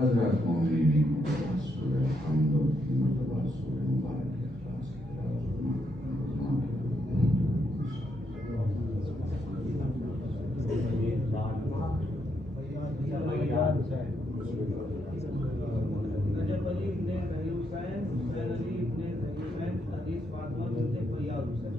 حضرات مومنین سورہ حمد و مرتبہ سورہ مبارک اخلاص کی تلاوت رجب علی ابن ظہیر حسین حسین علی ابن ظہیر حسین حدیث فاطمہ بنت فیاض حسین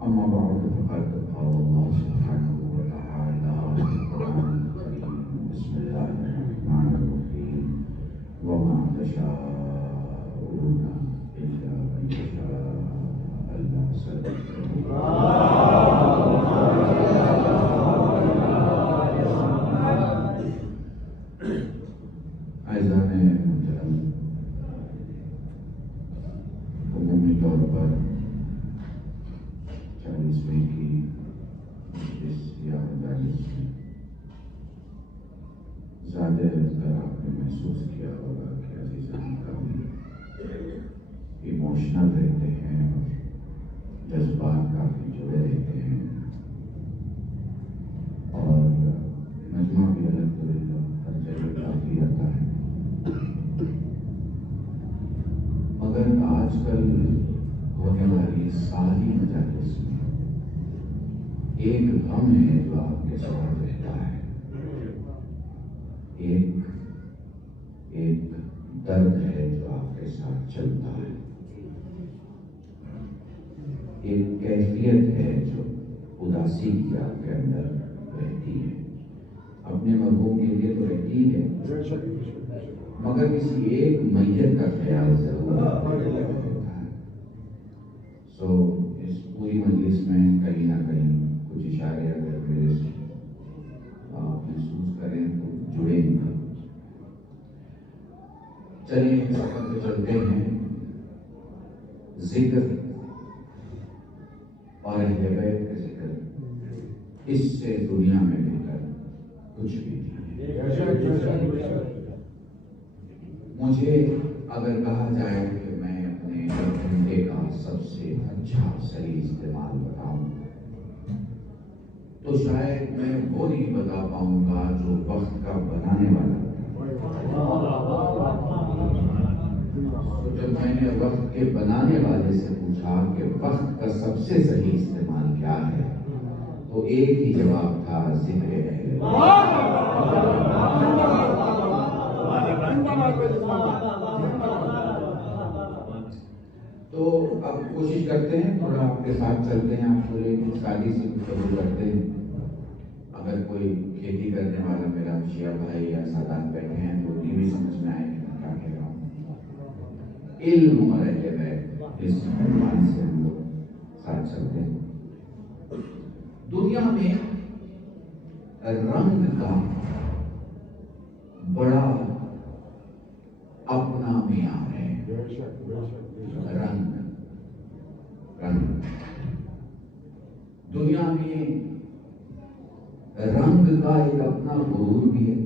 اما بعد فقد قال الله سبحانه وتعالى في القرآن الكريم بسم الله الرحمن الرحيم وما تشاءون إلا أن يشاء الله صدق اعزان محترم عمومی طور پر 40ویں کی مجلس یا 42ویں زیادہ تر آپ نے محسوس کیا ہوگا کہ عزیزان کافی ایموشنل رہتے ہیں اور جذبات کافی جڑے رہتے ہیں اور مجموعہ بھی الحمدللہ ہر جگہ کافی آتا ہے، مگر آج کل ہونے والی ساری مجالس میں ایک غم ہے جو آپ کے ساتھ رہتا ہے، ایک درد ہے جو آپ کے ساتھ چلتا ہے، ایک کیفیت ہے جو اداسی کی آپ کے اندر رہتی ہے، اپنے مرحوم کے لیے تو رہتی ہے مگر کسی ایک میت کا خیال ضرور ہوتا ہے۔ سو اس پوری مجلس میں کہیں نہ کہیں کچھ اشارے اگر میرے سے آپ محسوس کریں تو جڑیں گے۔ چلیے سفر پہ چلتے ہیں۔ ذکر اور اہل بیت کا ذکر اس سے دنیا میں بہتر کچھ بھی نہیں۔ مجھے اگر کہا جائے کہ میں اپنے گھنٹے کا سب سے اچھا صحیح استعمال بتاؤں تو شاید میں وہ نہیں بتا پاؤں گا جو وقت کا بنانے والا تھا۔ تو جب میں نے وقت کے بنانے والے سے پوچھا کہ وقت کا سب سے صحیح استعمال کیا ہے تو ایک ہی جواب تھا، ذکر اہل بیت۔ تو اب کوشش کرتے ہیں تھوڑا آپ کے ساتھ چلتے ہیں، آپ پورے شادی سے گفتگو کرتے ہیں۔ اگر کوئی کھیتی کرنے والا میرا شیعہ بھائی یا سادات بیٹھے ہیں تو انہیں بھی سمجھ میں آئے کہ میں کیا کہہ رہا ہوں۔ علم اور اہل بیت اس عنوان سے ہم لوگ ساتھ چلتے ہیں۔ دنیا میں رنگ کا بڑا اپنا معیار ہے۔ رنگ دنیا میں رنگ کا ایک اپنا غرور بھی ہے۔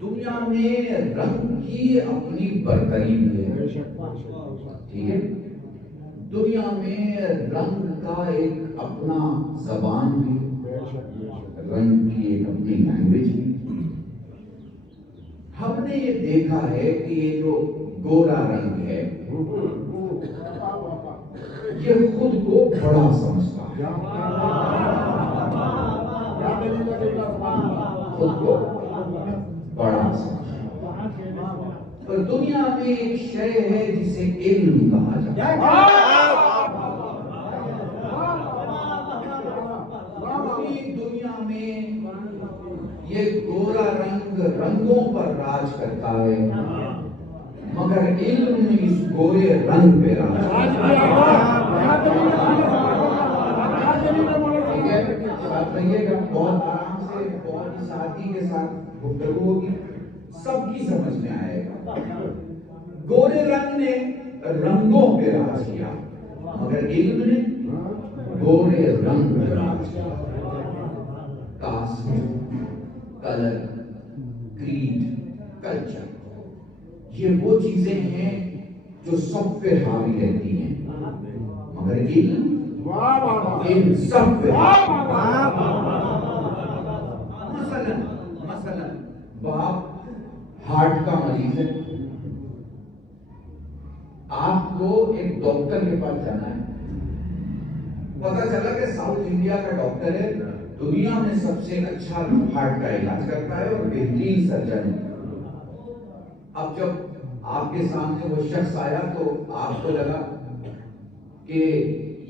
دنیا میں رنگ کی اپنی برتری بھی ہے، ٹھیک ہے، دنیا میں رنگ کا ایک اپنا زبان بھی، رنگ کی ایک اپنی لینگویج بھی۔ ہم نے یہ دیکھا ہے کہ یہ جو گورا رنگ ہے یہ خود کو بڑا سمجھتا ہے، خود کو بڑا سمجھتا ہے، پر دنیا میں ایک شے ہے جسے علم کہا جاتا ہے۔ پوری دنیا میں یہ گورا رنگ رنگوں پر راج کرتا ہے، مگر علم اس گورے رنگ پہ راج کرتا ہے۔ بات کہیے گا، بہت آرام سے، بہت سادگی کے ساتھ گفتگو ہوگی، سب کی سمجھ میں آئے گا۔ گورے رنگ نے رنگوں پہ راج کیا، مگر علم نے گورے رنگ پہ راج کیا۔ کاسٹ، کلر، کریڈ، کلچر، یہ وہ چیزیں ہیں جو سب پہ حاوی رہتی ہیں، مگر علم ان سب پہ مثلا باپ ہارٹ کا مریض ہے، آپ کو ایک ڈاکٹر کے پاس جانا ہے، پتا چلا کہ ساؤتھ انڈیا کا ڈاکٹر ہے، دنیا میں سب سے اچھا ہارٹ کا علاج کرتا ہے اور بہترین سرجن ہے۔ اب جب آپ کے سامنے وہ شخص آیا تو آپ کو لگا کہ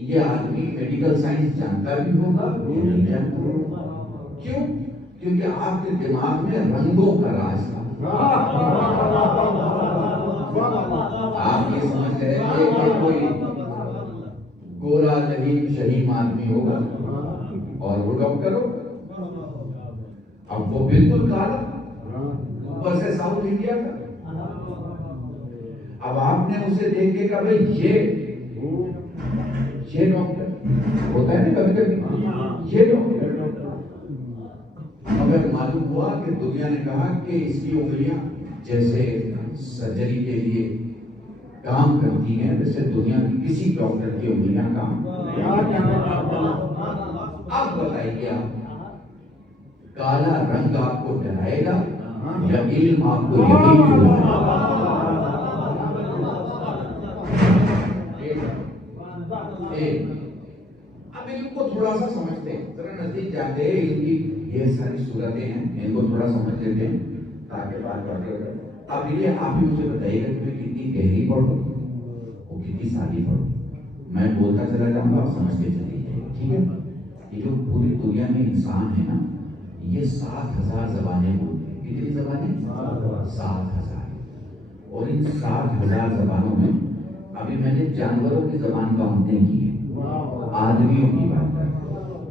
یہ آدمی میڈیکل سائنس جانتا بھی ہوگا، نہیں جانتا ہوگا، کیوں؟ کیونکہ آپ کے دماغ میں رنگوں کا راج تھا۔ آپ یہ سمجھ رہے تھے کہ کوئی گورا لہیم شہیم آدمی ہوگا اور وہ ڈاکٹر ہوگا، اب وہ بالکل کالا، اوپر سے ساؤتھ انڈیا کا۔ اب آپ نے اسے دیکھ کے کہا بھائی یہ ڈاکٹر ہوتا ہے نا کبھی کبھی، یہ ڈاکٹر، مگر معلوم ہوا کہ دنیا نے کہا کہ اس کی انگلیاں جیسے سرجری کے لیے کام کرتی ہیں ویسے دنیا کی کسی ڈاکٹر کی انگلیاں کام۔ اب بتائیے آپ، کالا رنگ آپ کو ڈرائے گا یا علم آپ کو یقین دلائے گا؟ اب علم کو تھوڑا سا سمجھتے ہیں، ذرا نزدیک جاتے ہیں، علم کی یہ ساری صورتیں ہیں، ان کو تھوڑا سمجھ لیتے ہیں تاکہ بات بڑھتے رہے۔ اب یہ آپ ہی مجھے بتائیے گا کہ میں کتنی گہری پڑھوں اور کتنی سادی پڑھوں، میں بولتا چلا جاؤں گا، آپ سمجھ کے چلیے جائیے، ٹھیک ہے؟ یہ جو پوری دنیا میں انسان ہے نا، یہ 7,000 زبانیں بولتے ہیں۔ کتنی زبانیں؟ 7,000۔ اور ان 7,000 زبانوں میں ابھی میں نے جانوروں کی زبان کاؤنٹ نہیں کی ہے، آدمیوں کی بات کر رہا ہوں،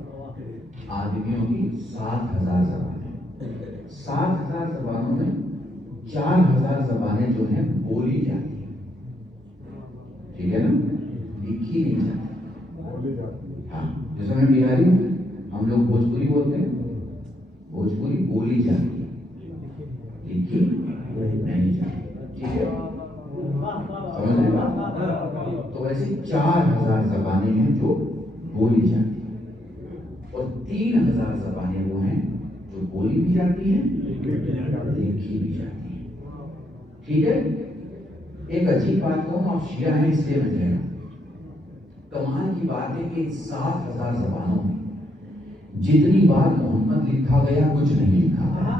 آدمیوں کی 7,000 زبانیں۔ 7,000 زبانوں میں 4,000 زبانیں جو ہیں بولی جاتی ہیں، ٹھیک ہے نا، لکھی نہیں جاتی۔ ہاں، جیسے میں بہاری ہوں، ہم لوگ بھوجپوری بولتے ہیں، بھوجپوری بولی جاتی ہے، لکھی نہیں جاتی، ٹھیک ہے؟ سمجھ رہے بات؟ تو ایسی 4,000 زبانیں ہیں جو بولی جاتی ہیں، اور 3,000 زبانیں وہ ہیں جو بولی بھی جاتی ہیں، لکھی بھی جاتی ہیں، ٹھیک ہے؟ ایک عجیب بات کہوں، آپ شیعہ ہیں اس لیے میں کہہ رہا ہوں، کمال کی بات ہے کہ 7,000 زبانوں میں جتنی بار محمد لکھا گیا کچھ نہیں لکھا گیا،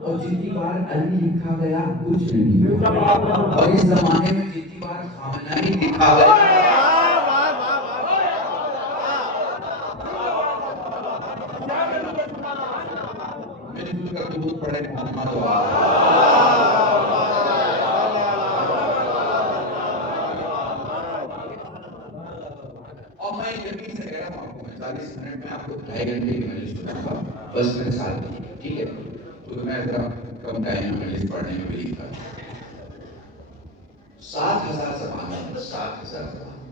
اور جتنی بار علی لکھا گیا کچھ نہیں لکھا گیا، اور اس زمانے میں جتنی بار خامنہی لکھا گیا پڑے محمد اور میں یقین سے کہہ رہا ہوں آپ کو، میں 40 منٹ میں آپ کو 2.5 گھنٹے کی مجلس سناؤں گا، بس میرے ساتھ، ٹھیک ہے؟ کیونکہ میں ذرا کم ٹائم میں مجلس پڑھنے میں بھی تھا۔ 7,000 زبانیں، 7,000 زبانیں،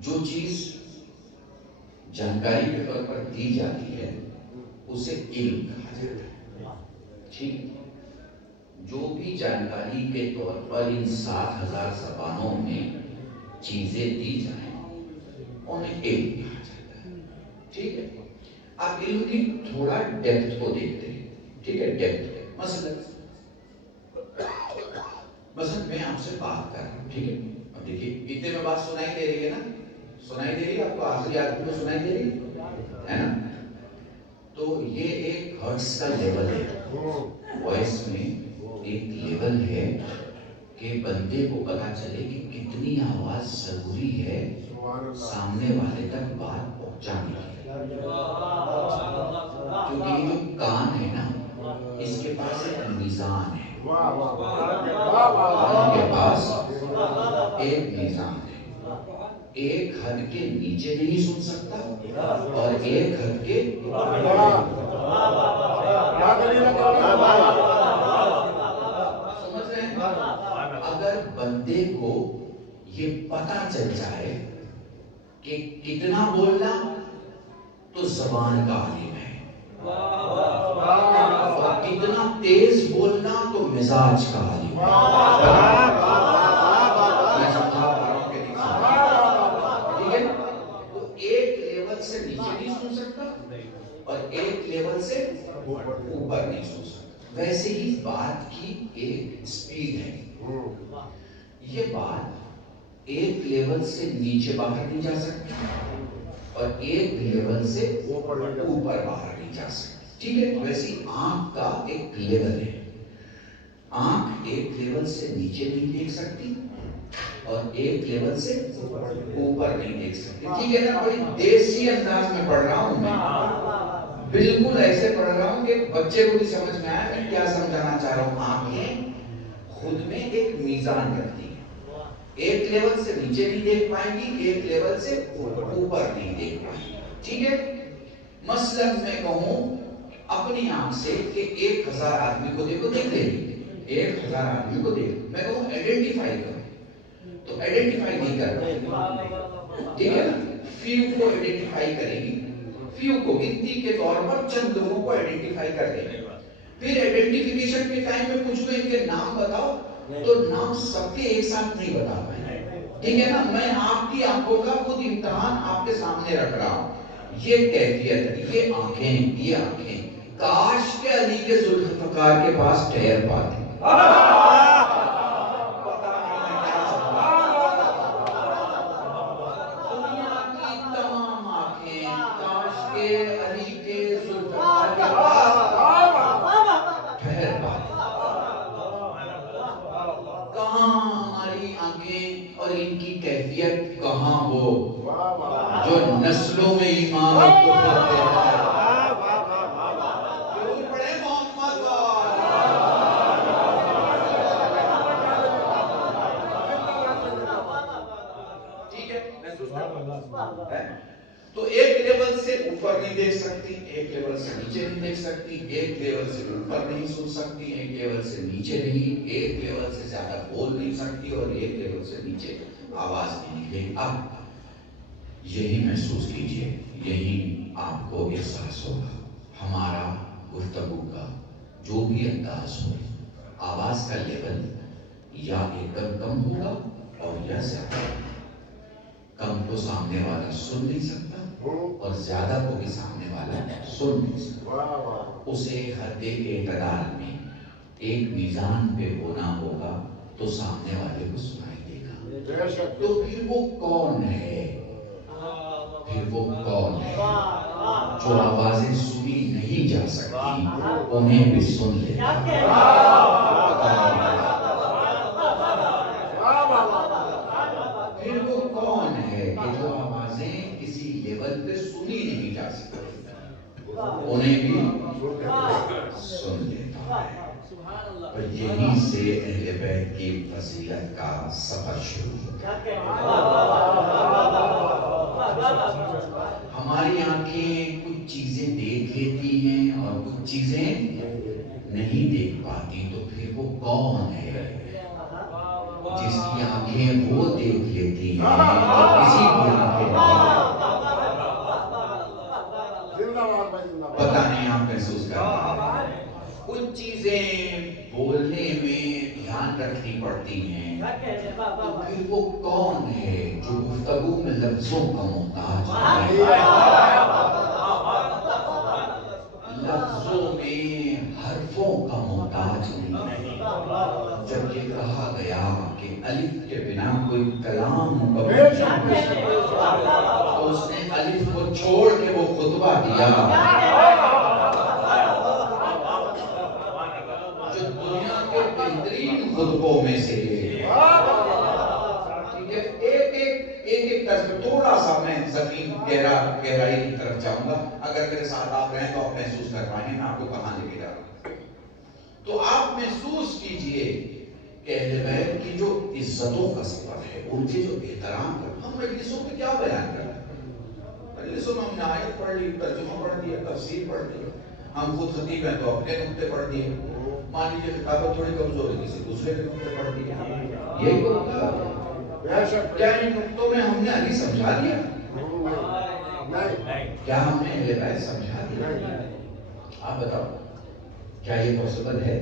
جو چیز جانکاری کے طور پر دی جاتی ہے اسے علم کہا جاتا ہے. ٹھیک، جو بھی جانکاری کے طور پر ان 7,000 زبانوں میں چیزیں دی جائیں انہیں علم کہا جاتا ہے. ٹھیک ہے، آپ علم کی تھوڑا ڈیپتھ کو دیکھتے ہیں. ٹھیک ہے، ڈیپتھ مثلا میں آپ سے بات کر رہا ہوں. ٹھیک ہے، اب دیکھیے اتنے میں بات سنائی دے رہی ہے نا؟ سنائی دے رہی ہے آپ کو؟ آخری آدمی کو سنائی دے رہی ہے نا؟ تو یہ ایک ہرٹز کا لیول ہے. وائس میں ایک لیول ہے کہ بندے کو پتا چلے کہ کتنی آواز ضروری ہے سامنے والے تک بات پہنچانے کی. کیونکہ یہ جو کان ہے نا، اس کے پاس ایک میزان ہے. کان کے پاس ایک میزان ہے. ایک حد کے نیچے نہیں سن سکتا اور ایک حد کے سمجھ رہے ہیں؟ اگر بندے کو یہ پتا چل جائے کہ کتنا بولنا تو زبان کا عالم ہے، اور کتنا تیز بولنا تو مزاج کا عالم ہے. میں سمجھا پا رہا ہوں کہ نہیں سمجھا؟ ٹھیک ہے، تو ایک لیول سے نیچے نہیں سن سکتا اور ایک لیول سے اوپر نہیں سن سکتا. ویسے ہی بات کی ایک سپیڈ ہے. یہ بات ایک لیول سے نیچے باہر نہیں جا سکتی اور ایک لیول سے اوپر باہر نہیں جا سکتی. ٹھیک ہے، ویسے آنکھ کا ایک لیول ہے. آنکھ ایک لیول سے نیچے نہیں دیکھ سکتی اور ایک لیول سے اوپر نہیں دیکھ سکتی. ٹھیک ہے نا؟ بڑی دیسی انداز میں پڑھ رہا ہوں میں، بالکل ایسے پڑھ رہا ہوں کہ بچے کو بھی سمجھ میں آیا میں کیا سمجھانا چاہ رہا ہوں. آنکھیں خود میں ایک میزان رکھتی ہیں. ایک لیول سے نیچے نہیں دیکھ پائیں گی، ایک لیول سے اوپر نہیں دیکھ پائیں گی. ٹھیک ہے، مثلاً میں کہوں اپنی آنکھ سے کہ 1,000 آدمی کو دیکھو، دیکھ لے گی. 1,000 آدمی کو دیکھ، میں کہوں آئیڈینٹیفائی کرو تو آئیڈینٹیفائی نہیں کر رہا. ٹھیک ہے نا؟ فیو کو آئیڈینٹیفائی کرے گی، فیو کو گنتی کے طور پر چند لوگوں کو آئیڈینٹیفائی کر دے گی. پھر آئیڈینٹیفیکیشن کے ٹائم میں پوچھو ان کے نام بتاؤ تو نام سب کے ایک ساتھ نہیں بتا پائے. ٹھیک ہے نا؟ میں آپ کی آنکھوں کا خود امتحان آپ کے سامنے رکھ رہا ہوں. یہ کیفیت، یہ آنکھیں کاش کے علی کے ذوالفقار کے پاس ٹھہر پاتی. دنیا کی تمام آنکھیں کاش کے علی کے ذوالفقار کے پاس ٹھہر پاتی. کہاں ہماری آنکھیں اور ان کی کیفیت کہاں ہو جو نسلوں میں امامت کو کرتے ہیں. تو ایک لیول سے اوپر نہیں دیکھ سکتی، ایک لیول سے نیچے نہیں دیکھ سکتی، ایک لیول سے اوپر نہیں سن سکتی، ایک لیول سے نیچے نہیں، ایک لیول سے زیادہ بول نہیں سکتی اور ایک لیول سے نیچے آواز نہیں نکلے گی. اب یہی محسوس کیجئے، یہی آپ کو احساس ہوگا. ہمارا گفتگو کا جو بھی انداز ہو، آواز کا لیول یا ایک دم کم ہوگا اور یا زیادہ. کم کو سامنے والا سن نہیں سکتا اور زیادہ کو بھی سامنے والا سن نہیں سکتا. اسے حد اعتدال میں ایک میزان پہ ہونا ہوگا تو سامنے والے کو سنائی دے گا. تو پھر وہ کون ہے؟ جو آوازیں سنی نہیں جا سکتی انہیں بھی سن لیتا. پھر وہ کون ہے کہ جو آوازیں کسی لیول پہ سنی نہیں جا سکتی انہیں بھی سن لیتا ہے. اور یہیں سے اہل بیت کی فضیلت کا سفر شروع ہوتا ہے. ہماری آنکھیں کچھ چیزیں دیکھ لیتی ہیں اور کچھ چیزیں نہیں دیکھ پاتی. تو پھر وہ کون ہے جس کی آنکھیں وہ دیکھ لیتی ہیں اور کسی کی آنکھیں نہیں؟ پتہ نہیں آپ محسوس کر رہے ہیں کچھ چیزیں بولنے میں دھیان رکھنی پڑتی ہیں تو پھر وہ کون ہے جو گفتگو میں لفظوں کا محتاج ہے لفظوں میں حرفوں کا محتاج نہیں جب یہ کہا گیا کہ الف کے بنا کوئی کلام مکمل نہیں تو اس نے الف کو چھوڑ کے وہ خطبہ دیا جو دنیا کے بہترین خطبوں میں سے ایک طرف تھوڑا سا میں زمین گہرائی کی طرف جاؤں گا اگر میرے ساتھ آپ رہیں تو آپ محسوس کر پائیں گے میں آپ کو کہاں لے کے جا رہا ہوں تو آپ محسوس کیجئے کہ اہل بیت کی جو عزتوں کا سفر ہے ان کے جو احترام کر ہم مجلسوں میں کیا بیان کر رہے ہیں مجلسوں میں ہم نے آیت پڑھ لی ترجمہ پڑھ دیا تفسیر پڑھ لی ہم خود خطیب ہیں تو اپنے نقطے پڑھ دیے مان لیجیے کتابت تھوڑی کمزور ہے کسی دوسرے کے نقطے پڑھ دیے یہی تو ہوتا ہے کیا ان نقطوں میں ہم نے علی سمجھا دیا کیا ہم نے اہل بیت سمجھا دیا آپ بتاؤ کیا یہ پاسبل ہے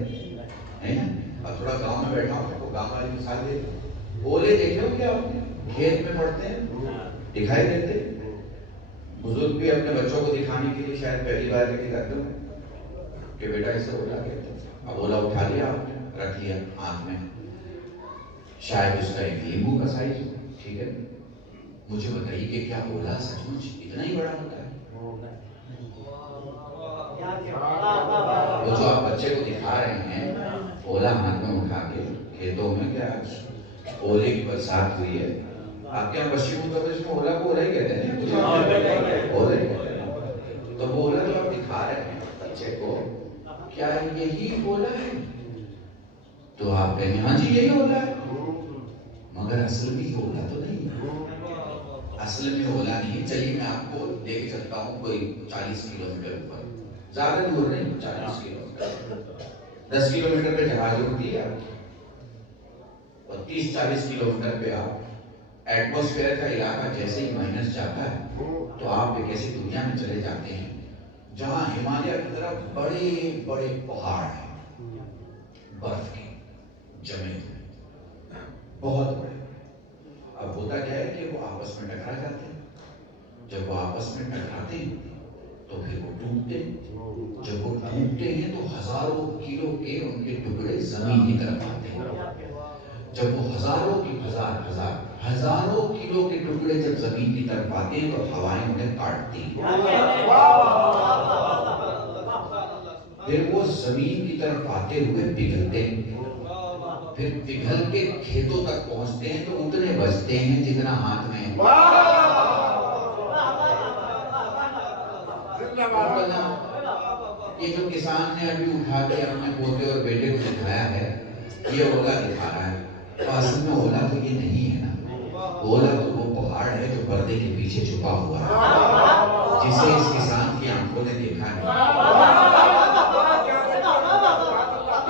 نا اب تھوڑا گاؤں میں بیٹھا ہوں تو گاؤں والی مثال دے اولے دیکھے ہو کیا آپ نے کھیت میں پڑھتے ہیں دکھائی دیتے بزرگ بھی اپنے بچوں کو دکھانے کے لیے شاید پہلی بار لے کے جاتے ہو کہ بیٹا اسے اولا کہتے ہیں اب اولا اٹھا لیا آپ نے رکھ لیا ہاتھ میں شاید اس کا ایک لیمبو کا سائز ہو ٹھیک ہے مجھے بتائیے کہ کیا اولا سچ مچ اتنا ہی بڑا ہوتا ہے وہ جو آپ بچے کو دکھا رہے ہیں اولا ہاتھ میں اٹھا کے کھیتوں میں کیا اولے کی برسات ہوئی ہے آپ کے یہاں پشچم اتر پردیش میں اولا کو اولا ہی کہتے ہیں اولے تو وہ اولا جو آپ دکھا رہے ہیں بچے کو کیا یہی اولا ہے تو آپ کہیں ہاں جی یہی اولا ہے مگر اصل میں یہ اولا تو نہیں ہے اصل میں اولا نہیں چلیے میں آپ کو لے کے چلتا ہوں کوئی 40 کلومیٹر اوپر زیادہ دور نہیں 40 کلومیٹر 10 کلومیٹر پہ جہاز اڑتی ہے اور 30-40 کلومیٹر پہ آپ ایٹماسفیئر کا علاقہ جیسے ہی مائنس جاتا ہے تو آپ ایک ایسی دنیا میں چلے جاتے ہیں جہاں ہمالیہ کی طرف بڑے بڑے پہاڑ ہیں برف کے جمے ہوئے بہت بڑے اب ہوتا کیا ہے کہ وہ آپس میں ٹکرا جاتے ہیں جب وہ آپس میں ٹکراتے ہیں تو پھر وہ ٹوٹتے ہیں جب وہ ٹوٹتے ہیں تو ہزاروں کلو کے ان کے ٹکڑے زمین کی طرف آتے ہیں جب وہ ہزاروں کلو کے ٹکڑے جب زمین کی طرف آتے ہیں تو ہوائیں انہیں کاٹتی ہیں پھر وہ زمین کی طرف آتے ہوئے پگھلتے ہیں پھر پگھل کے کھیتوں تک پہنچتے ہیں تو اتنے بچتے ہیں جتنا ہاتھ میں ہے یہ جو کسان نے ابھی اٹھا کے اپنے پوتے اور بیٹے کو دکھایا ہے یہ اولا دکھا رہا ہے اصل میں اولا تو یہ نہیں ہے نا اولا تو وہ پہاڑ ہے جو پردے کے پیچھے چھپا ہوا ہے جسے اس کسان کی آنکھوں نے دیکھا نہیں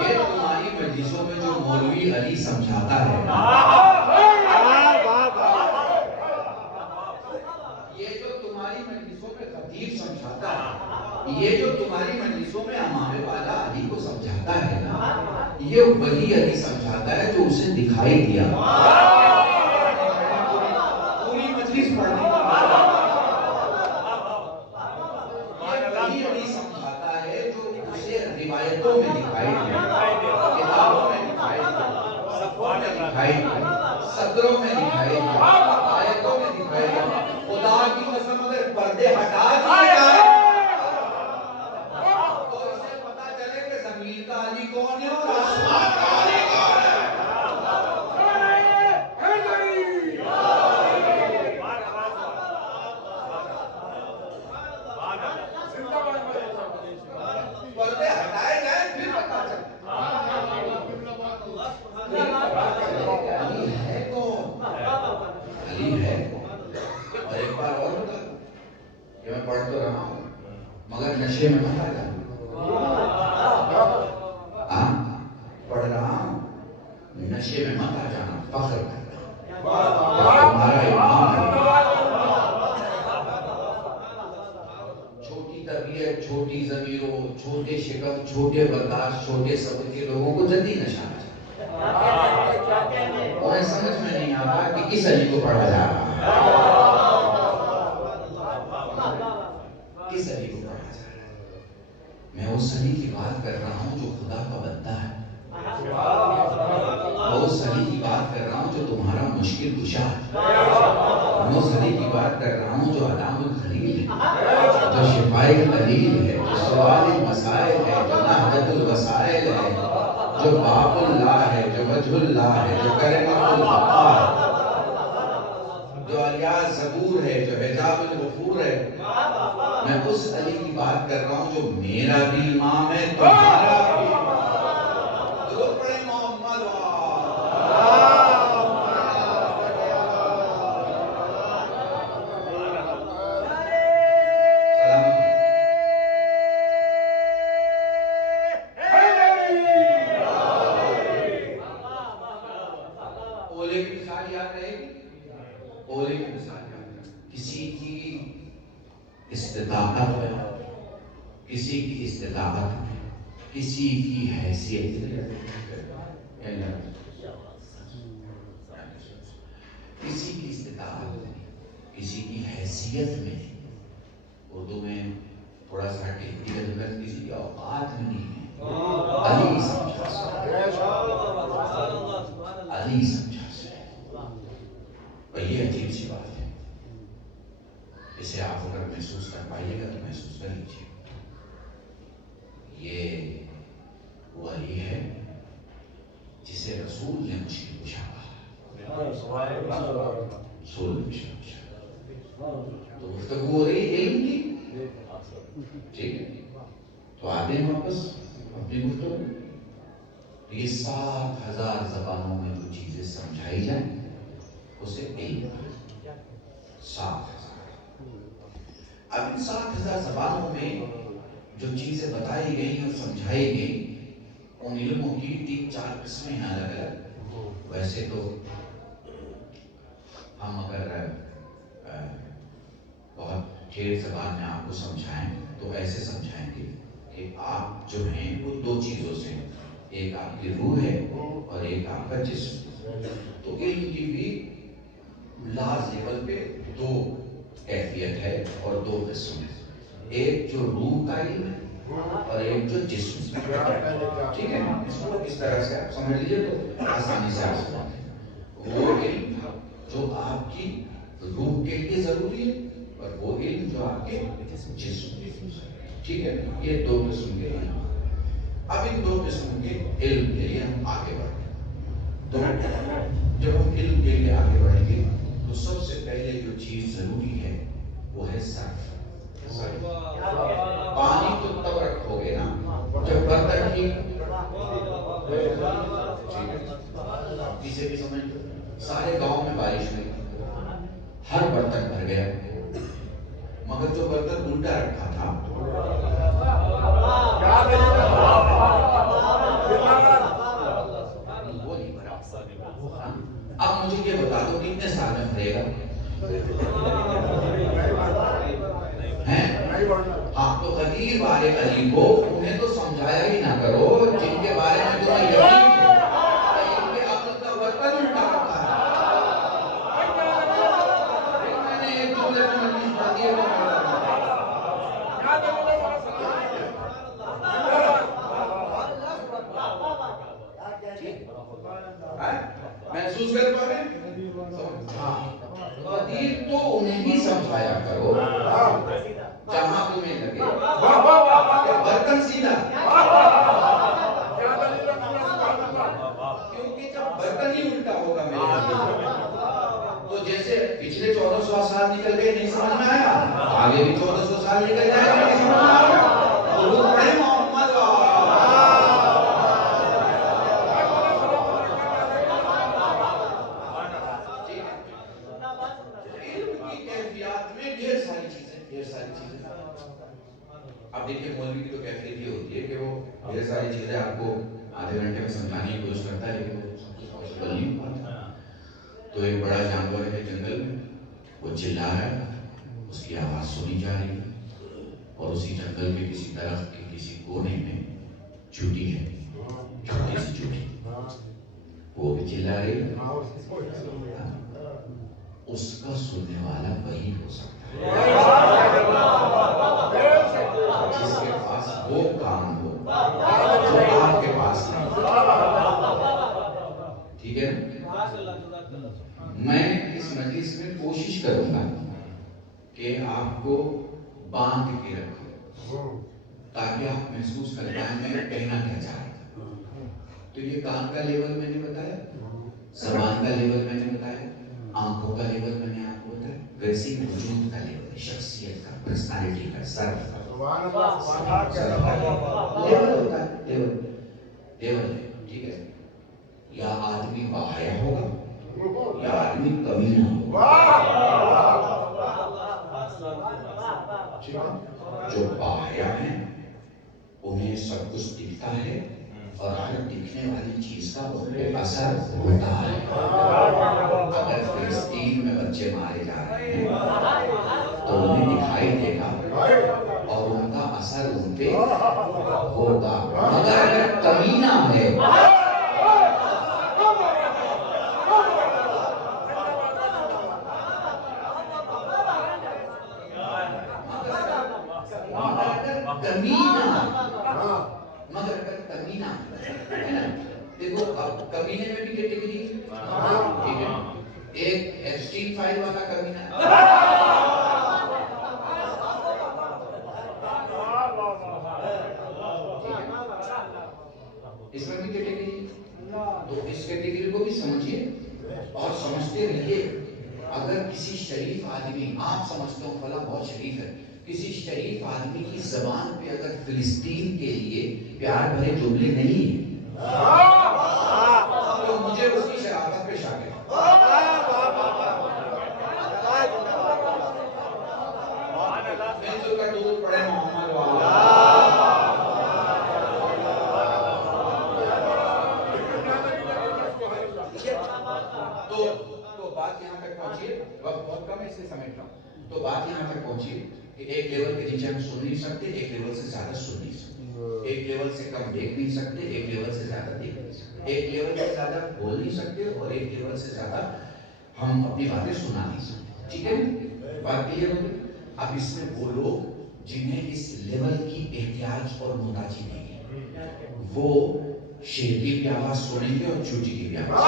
یہ تمہاری مجلسوں میں جو مولوی علی سمجھاتا ہے یہ جو تمہاری مجلسوں میں خطیب سمجھاتا ہے یہ جو تمہاری مجلسوں میں امام والا علی کو سمجھاتا ہے نا یہ وہی علی سمجھاتا ہے جو اسے دکھائی دیا پوری مجلس پڑھنے وہی علی سمجھاتا ہے جو اسے روایتوں میں دکھائی دیا کتابوں میں دکھائی دیا صفوں میں دکھائی دیا صدروں میں دکھائی دیا آیتوں میں دکھائی دیا خدا کی قسم اگر پردے ہٹا دیے جائیں تو اسے پتا چلے کہ زمین کا علی کون ہے اور آسمان کا علی کون ہے پردے ہٹائے جائیں پھر پتا چلے علی ہے کون علی ہے اور ایک بار اور بتا کہ میں پڑھ تو رہا ہوں مگر نشے میں مت آ جاؤں پڑھ رہا ہوں نشے میں مت آ جانا فخر کرنا تمہارا امام ہے چھوٹی طبیعت، چھوٹی ضمیروں، چھوٹے شکم، چھوٹے برداشت، چھوٹے صبر کے لوگوں کو جلدی نشہ آ جاتا ہے. انہیں سمجھ میں نہیں آتا کہ کس علی کو پڑھا جا رہا ہے، کس علی کو پڑھا جا رہا ہے. میں اس علی کی بات کر رہا ہوں جو خدا کا بندہ ہے. میں اس علی کی بات کر رہا ہوں جو تمہارا مشکل کشا ہے. میں اس علی کی بات کر رہا ہوں جو علام الخلیل ہے، جو شفاء القلیل ہے، جو سوال المسائل ہے، جو نہجت الوسائل ہے، جو باب اللہ ہے، جو وجہ اللہ ہے، جو کرمت الغفار ہے، جو الیاس صبور ہے، جو حجاب الغفور ہے. میں اس علی کی بات کر رہا ہوں جو میرا بھی امام ہے، تمہارا بھی امام ہے. درود پڑھیں محمد اولے کی مثال یاد رہے گی. اولے کی مثال یاد رہے گی. کسی کی استطاعت ہے، کسی کی استطاعت ہے، کسی کی حیثیت ہے، کسی کی استطاعت میں، کسی کی حیثیت میں. اردو میں تھوڑا سا ٹیکنیکل لفظ، کسی کی اوقات میں نہیں ہے. علی سمجھا سکے، علی سمجھا سکے. اور یہ عجیب سی بات ہے. اسے آپ اگر محسوس کر پائیے گا تو محسوس کر لیجیے. یہ وہ علی ہے جسے رسول نے مشکل کشا کہا. رسول نے مشکل کشا. تو گفتگو ہو رہی ہے علم کی، ٹھیک ہے. تو آتے ہیں واپس اپنی گفتگو. یہ 7,000 زبانوں میں جو چیزیں سمجھائی جائیں اسے علم کہا. 7,000. اب ان 7,000 زبانوں میں جو چیزیں بتائی گئیں اور سمجھائی گئیں، ان علموں کی 3-4 قسمیں ہیں الگ الگ. ویسے تو ہم اگر بہت ڈھیر زبان میں آپ کو سمجھائیں تو ایسے سمجھائیں گے کہ آپ جو ہیں وہ 2 چیزوں سے ہیں. ایک آپ کی روح ہے اور ایک آپ کا جسم. تو علم کی بھی لارج لیول پہ 2 کیفیت ہے اور 2 قسم ہے. ایک جو روح کا علم ہے اور ایک جو جسم. ٹھیک ہے، اس کو اس طرح سے آپ سمجھ لیجیے تو آسانی سے آپ سمجھ لیں. وہ علم جو آپ کی روح کے لیے ضروری ہے اور وہ علم جو آپ کے جسم. ٹھیک ہے، یہ 2 قسم کے علم. اب ان 2 قسم کے علم کے لیے ہم آگے بڑھیں. تو جب ہم علم کے لیے آگے بڑھیں گے تو سب سے پہلے جو چیز ضروری ہے وہ ہے صرف. پانی تو تب رکھو گے نا جب برتن کی پیچھے بھی سمجھ لو. سارے گاؤں میں بارش ہوئی، ہر برتن بھر گیا، مگر جو برتن الٹا رکھا تھا وہ نہیں بھرا. اب مجھے یہ بتا دو کتنے سال میں بھرے گا؟ ہاں، تو غریب والے علی کو انہیں تو سمجھایا ہی نہ کرو جن کے بارے میں تمہیں یقین ہے ان کے عقل کا برتن الٹا رکھا ہے. میں نے ایک جملے میں حدیث پڑھ دی ہے. محسوس کر پا رہے حدیث تو انہیں بھی سمجھایا کرو جہاں تمہیں لگے برتن سیدھا. کیونکہ جب برتن ہی الٹا ہوگا میرے تو جیسے پچھلے 1400 سال نکل گئے نہیں سمجھ میں آیا، آگے بھی 1400 سال نکل جائے گا نہیں سمجھ میں آیا. درود پڑھیں محمد. اب دیکھیے مولوی کی تو کیفیت یہ ہوتی ہے کہ وہ ڈھیر ساری چیزیں آپ کو آدھے گھنٹے میں سمجھانے کی کوشش کرتا ہے لیکن وہ پاسبل نہیں ہو پاتا. تو ایک بڑا جانور ہے جنگل میں، وہ چلا رہا ہے، اس کی آواز سنی جا رہی ہے اور اسی جنگل کے کسی درخت کے کسی کونے میں چوٹی ہے، چھوٹی سی چوٹی، وہ بھی چلا رہی ہے، اس کا سننے والا وہی ہو سکتا ہے جس کے پاس وہ کام ہو جو آپ کے پاس نہیں۔ ٹھیک ہے، میں اس مجلس میں کوشش کروں گا کہ آپ کو باندھ کے رکھوں تاکہ آپ محسوس کر پائیں میں کہنا کیا چاہ رہا ہوں۔ تو یہ کان کا لیول میں نے بتایا، زبان کا لیول میں نے بتایا، آنکھوں کا لیول میں نے آپ کو بتایا، ویسی وجود کا لیول، شخصیت کا، پرسنالٹی کا، سر لیول ہوتا ہے، لیول ہے، ٹھیک ہے۔ یا آدمی باحیا ہوگا یا آدمی کمینہ ہوگا۔ جو باحیا ہیں انہیں سب کچھ دکھتا ہے اور ہر دکھنے والی چیز کا ان پہ اثر ہوتا ہے۔ اگر فلسطین میں بچے مارے جا رہے ہیں تو انہیں دکھائی دے گا اور ان کا اثر ان پہ ہوگا، مگر اگر کمینہ ہے دیکھو کمینے میں بھی کیٹیگری ہے، ایک ایپسٹین فائل والا کمینہ ہے، اس میں بھی کیٹیگری، تو اس کیٹیگری کو بھی سمجھیے اور سمجھتے رہیے۔ اگر کسی شریف آدمی، آپ سمجھتے ہو فلاں بہت شریف ہے، کسی شریف آدمی کی زبان پہ اگر فلسطین کے لیے پیار بھرے جملے نہیں ہیں تو مجھے اس کی شرافت پہ شک ہے۔ مل کر دودھ پڑے محمد والا۔ تو بات یہاں تک پہنچی، وقت بہت کم ہے اس سے سمیٹ رہا ہوں، تو بات یہاں تک پہنچی کہ ایک لیول کے نیچے ہم سن نہیں سکتے، ایک لیول سے زیادہ سن نہیں سکتے، ایک لیول سے کم دیکھ نہیں سکتے، ایک لیول سے زیادہ دیکھ نہیں سکتے، ایک لیول سے زیادہ بول نہیں سکتے اور ایک لیول سے زیادہ ہم اپنی باتیں سنا نہیں سکتے۔ ٹھیک ہے، بات کلیئر ہوگی؟ اب اس میں وہ لوگ جنہیں اس لیول کی احتیاج اور محتاجی نہیں ہے وہ شیر کی بھی آواز سنیں گے اور چوٹی کی بھی آواز۔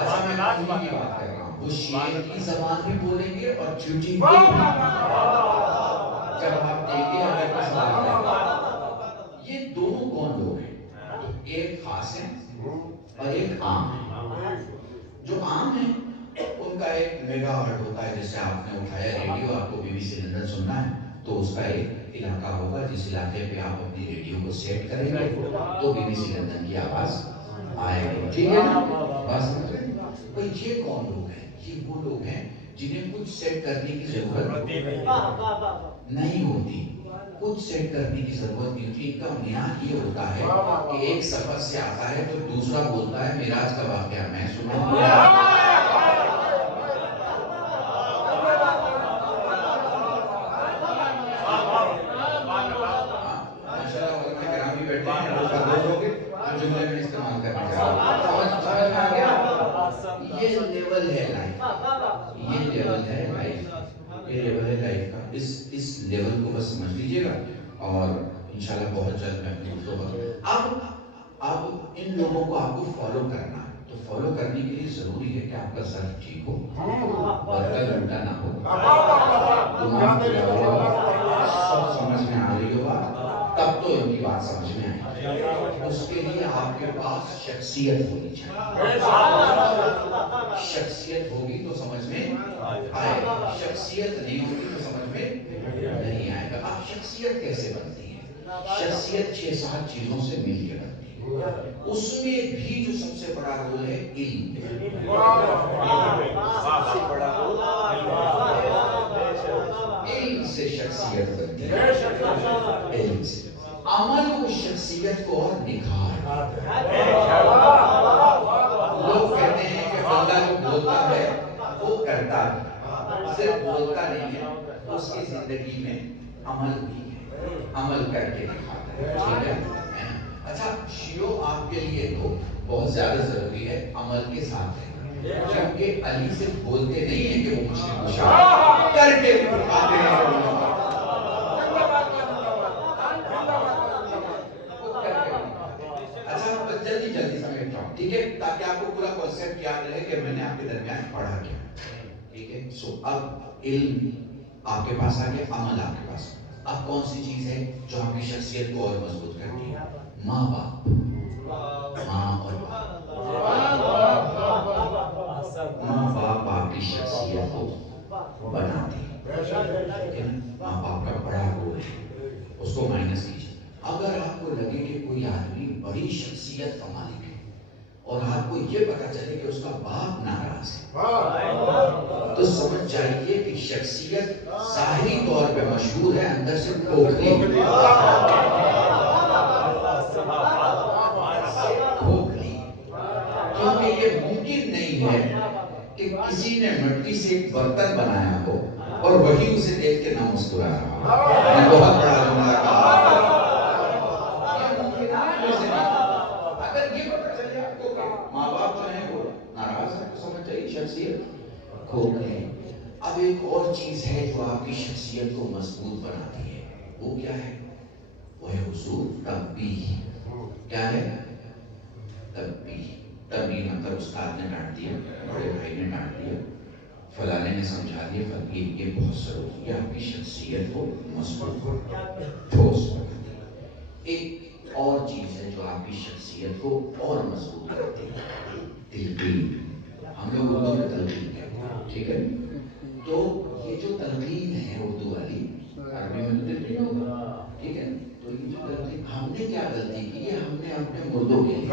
اچھا میں انہی کی بات کر رہا ہوں، وہ شیر کی زبان بھی بولیں گے اور چوٹی کی بھی۔ جب آپ دیکھیں اگر کوئی سوال کریں یہ دونوں کون لوگ ہیں؟ ایک خاص ہے اور ایک عام ہے۔ جو عام ہے ان کا ایک میگا ہرٹ ہوتا ہے، جیسے آپ نے اٹھایا ریڈیو، آپ کو بی بی سی لندن سننا ہے تو اس کا ایک علاقہ ہوگا جس علاقے پہ آپ اپنی ریڈیو کو سیٹ کریں گے تو بی بی سی لندن کی آواز آئے گی۔ ٹھیک ہے نا؟ بات سمجھ رہے ہیں؟ بھئی یہ کون لوگ ہیں؟ یہ وہ لوگ ہیں جنہیں کچھ سیٹ کرنے کی ضرورت نہیں ہوتی، کچھ سیٹ کرنے کی ضرورت نہیں ہوتی۔ ان کا معیار یہ ہوتا ہے کہ ایک سفر سے آتا ہے تو دوسرا بولتا ہے معراج کا واقعہ میں سنا۔ جملے میں استعمال کرنا چاہیے، یہ لیول ہے لائف، یہ لیول ہے لائف، یہ لیول ہے لائف کا۔ اس لیول کو بس سمجھ لیجئے گا اور انشاءاللہ بہت جلد میں اپنی گفتگو اب ان لوگوں کو آپ کو فالو کرنا ہے، تو فالو کرنے کے لیے ضروری ہے کہ آپ کا ظرف ٹھیک ہو، برتن الٹا نہ ہو، دماغ کھلا ہو، سب سمجھ میں آ رہی ہو بات، تب تو ان کی بات سمجھ میں آئے۔ اس کے لیے آپ کے پاس شخصیت ہونی چاہیے، شخصیت ہوگی تو سمجھ میں آئے گا، شخصیت نہیں ہوگی تو سمجھ میں نہیں آئے گا۔ اب شخصیت کیسے بنتی ہے؟ شخصیت 6-7 چیزوں سے مل کے بنتی ہے، اس میں بھی جو سب سے بڑا رول ہے علم، علم سے شخصیت بنتی ہے، علم سے عمل کو شخصیت کو اور نکھار۔ لوگ کہتے ہیں کہ بندہ جو بولتا ہے وہ کرتا ہے، صرف بولتا نہیں ہے، اس کی زندگی میں عمل بھی ہے، عمل کر کے دکھاتا ہے، ٹھیک ہے؟ اچھا شیعو آپ کے لیے تو بہت زیادہ ضروری ہے عمل کے ساتھ ہے، کیونکہ علی صرف بولتے نہیں ہیں کہ وہ مشرک کشا، کر کے دکھاتے ہیں۔ اچھا بس جلدی جلدی سمیٹ رہا ہوں، ٹھیک ہے، تاکہ آپ کو پورا کانسیپٹ یاد رہے کہ میں نے آپ کے درمیان پڑھا کیا، ٹھیک ہے؟ سو اب علم آپ کے پاس آ گیا، عمل آپ کے پاس، اب کون سی چیز ہے جو آپ کی شخصیت کو اور مضبوط کرتی ہے؟ ماں باپ، ماں اور باپ، ماں باپ آپ کی شخصیت کو بناتے ہیں، ماں باپ کا بڑا رول ہے، اس کو مائنس کیجیے۔ اگر آپ کو لگے کہ کوئی آدمی بڑی شخصیت کا مالک ہے اور آپ کو یہ پتا چلے کہ اس کا باپ ناراض ہے، تو سمجھ جائیے کہ شخصیت ظاہری طور پہ مشہور ہے، اندر سے کھوکھلی کیونکہ یہ ممکن نہیں ہے کہ کسی نے مٹی سے ایک برتن بنایا ہو اور وہی اسے دیکھ کے نہ مسکرا رہا، میں بہت بڑا جملہ کہا، اگر یہ پتہ چلے آپ کو کہ ماں باپ جو ہیں وہ ناراض ہیں تو سمجھ جائیے شخصیت کھوکھلی ہے۔ اب ایک اور چیز ہے جو آپ کی شخصیت کو مضبوط بناتی ہے، وہ کیا ہے؟ وہ ہے حضور تنبیہ۔ کیا ہے؟ تنبیہ۔ تنبیہ مطلب استاد نے ڈانٹ دیا، بڑے بھائی نے ڈانٹ دیا، فلانے نے سمجھا دیا، فلانے یہ بہت ضروری ہے، آپ کی شخصیت کو مضبوط ٹھوس بناتی ہے۔ ایک اور چیز ہے جو آپ کی شخصیت کو اور مضبوط کرتی ہے، تلقین۔ ہم لوگ اردو میں تلقین کہتے ہیں، ٹھیک ہے؟ تو یہ جو تلقین ہے اردو والی، عربی میں تو تلقین ہوگا، ٹھیک ہے؟ تو یہ جو تلقین، ہم نے کیا غلطی کی ہے؟ ہم نے اپنے مردوں کے لیے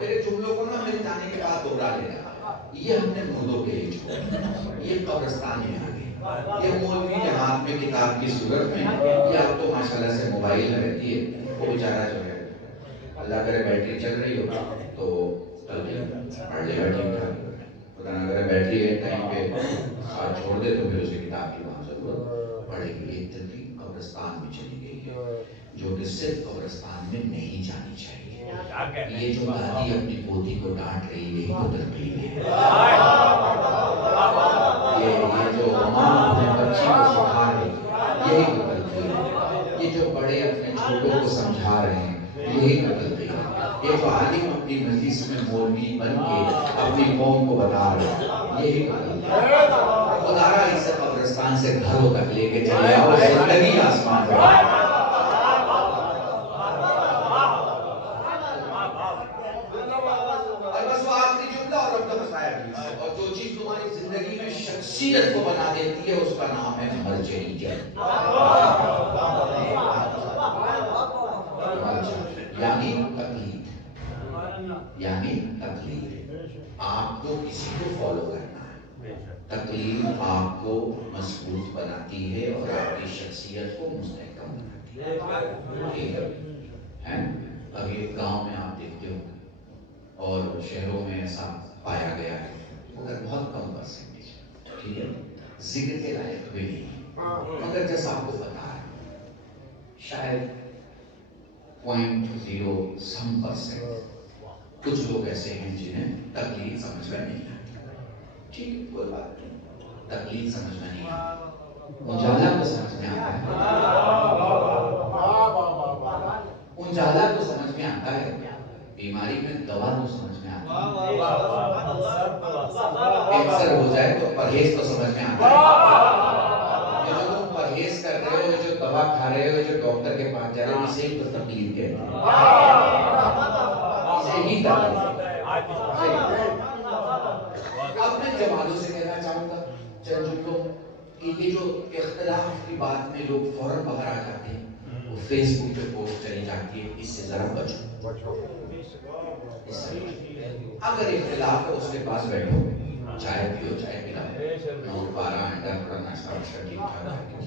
میرے جملوں کو نا میرے جانے کے بعد دوہرا لینا، یہ ہم نے مردوں کے لیے چھوڑا، یہ قبرستان میں آ گئے، یہ مولوی جہاں میں کتاب کی صورت میں، یہ آپ تو ماشاءاللہ سے موبائل میں رہتی ہے، وہ بیچارہ جو ہے اللہ کرے بیٹری چل رہی ہو تو پڑھ لے بیٹری اٹھا کے، خدا نہ کرے بیٹری ایک ٹائم پہ ساتھ چھوڑ دے تو پھر اسے کتاب کی وہاں ضرورت پڑے گی۔ ایک تلقین قبرستان میں چلی گئی ہے جو کہ صرف قبرستان میں نہیں جانی چاہیے۔ یہ جو دادی اپنی پوتی کو ڈانٹ رہی ہے یہی تو تلقین ہے، یہ جو ماں اپنے بچی کو سکھا رہی ہے یہی تو تلقین ہے، یہ جو بڑے اپنے چھوٹوں کو سمجھا رہے ہیں یہی تو تلقین ہے، یہ جو عالم اپنی مجلس میں مولوی بن کے اپنی قوم کو بتا رہے ہیں یہی تو تلقین ہے۔ خدا را اسے قبرستان سے گھروں تک لے کے چلے آؤ، زندگی آسمان پر۔ اور جو چیز تمہاری زندگی میں شخصیت کو بنا دیتی ہے اس کا نام ہے مرجعیت، یعنی تقلید، یعنی تقلید۔ آپ کو کسی کو فالو کرنا ہے، تقلید آپ کو مضبوط بناتی ہے اور آپ کی شخصیت کو مستحکم بناتی ہے۔ اب یہ گاؤں میں آپ دیکھتے ہو اور شہروں میں ایسا پایا گیا ہے مگر بہت کم پرسنٹیج، ٹھیک ہے، ذکر کے لائق بھی نہیں، مگر جیسا آپ کو پتا ہے شاید 0.0% کچھ لوگ ایسے ہیں جنہیں تقلید سمجھ میں نہیں آتی، ٹھیک ہے، کوئی بات نہیں، تقلید سمجھ میں نہیں آتی، اجالا تو سمجھ میں آتا ہے، اجالا تو سمجھ میں آتا ہے، بیماری میں دوا تو سمجھ میں آتا ہے، کینسر ہو جائے تو پرہیز تو سمجھ میں آتا ہے، جو تم پرہیز کر رہے ہو، جو دوا کھا رہے ہو، جو ڈاکٹر کے پاس جا رہے ہو، اسے ہی تو تقلید کہتے ہیں، اسے ہی تقلید۔ اب میں جوانوں سے کہنا چاہوں گا چند جملوں کہ یہ جو اختلاف کی بات میں لوگ فوراً باہر آ جاتے ہیں، وہ فیس بک پہ پوسٹ چلی جاتی ہے، اس سے ذرا بچو۔ اگر اختلاف ہے اس کے پاس بیٹھو، چائے پیو، چائے پلاؤ، 9 12 انڈا تھوڑا ناشتہ واشتہ ٹھیک ٹھاک کر کے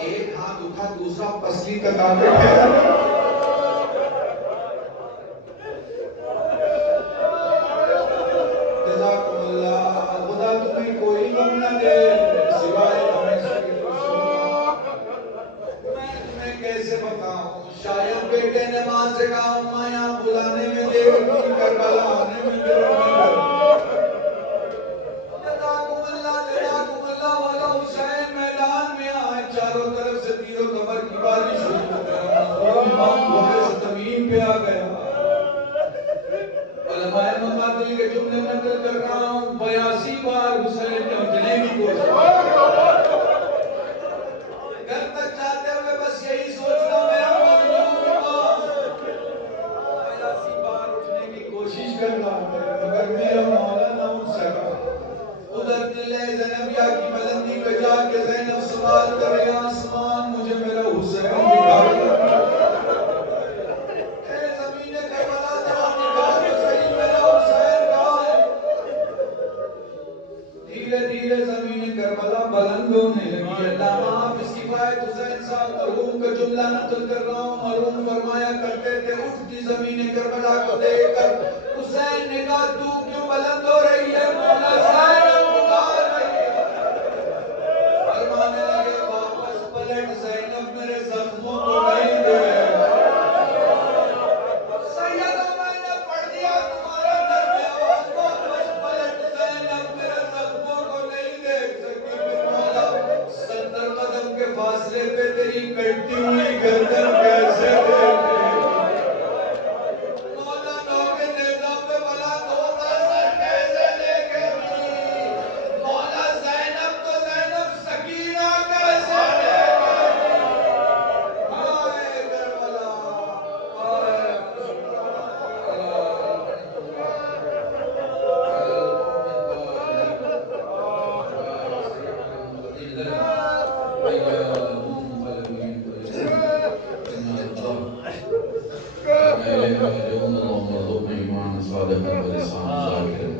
ایک ہاتھ اٹھا دوسرا پسلی تک آ گیا. خدا تمہیں کوئی غم نہ دے سوائے ہمیں سے کہ خوش ہو. میں تمہیں کیسے بتاؤں, شاید بیٹے نے ماں سے کہا اماں یہاں بلانے میں دیر کی, کربلا آنے میں دیر جزاکم اللہ والا حسین میدان میں آئے, چاروں طرف سے تیر و تبر کی بارش شروع ہو گئی, زمین پہ آ گیا. علماء مقاتل کے جملے نقل کر رہا ہوں, 82 بار حسین نے اٹھنے کی کوشش گھر تک جاتے ہوئے بس یہی سوچنا میرا مظلوم, 82 بار اٹھنے کی کوشش کر رہا ہے مگر میرا مولا نہ اٹھ سکا. ادھر قلعہ زینبیہ کی بلندی پہ جا کے زینب سوال کر رہے, آسمان مجھے میرا حسین دکھا دے. دھیرے زمین کربلا بلند ہونے لگی. علامہ حافظ کفایت حسین صاحب مرحوم کا جملہ نقل کر رہا ہوں, مرحوم فرمایا کرتے تھے اٹھتی زمین کربلا کو دیکھ کر حسین نے کہا تو کیوں بلند ہو رہی ہے, مولا زینب پکار رہی ہے. فرمانے لگے واپس پلٹ زینب میرے زخموں کو نہیں دے. فاصلے پہ تیری کٹتی ہوئی گردن کیسے دیکھے, مولا نوکے نیزہ پہ بلند ہوتا سر کیسے دیکھے, مولا زینب تو زینب سکینہ کیسے دیکھے. آئے کربلا آئے اللهم ارزقنا ایمان صادقا و لسان ذاکرا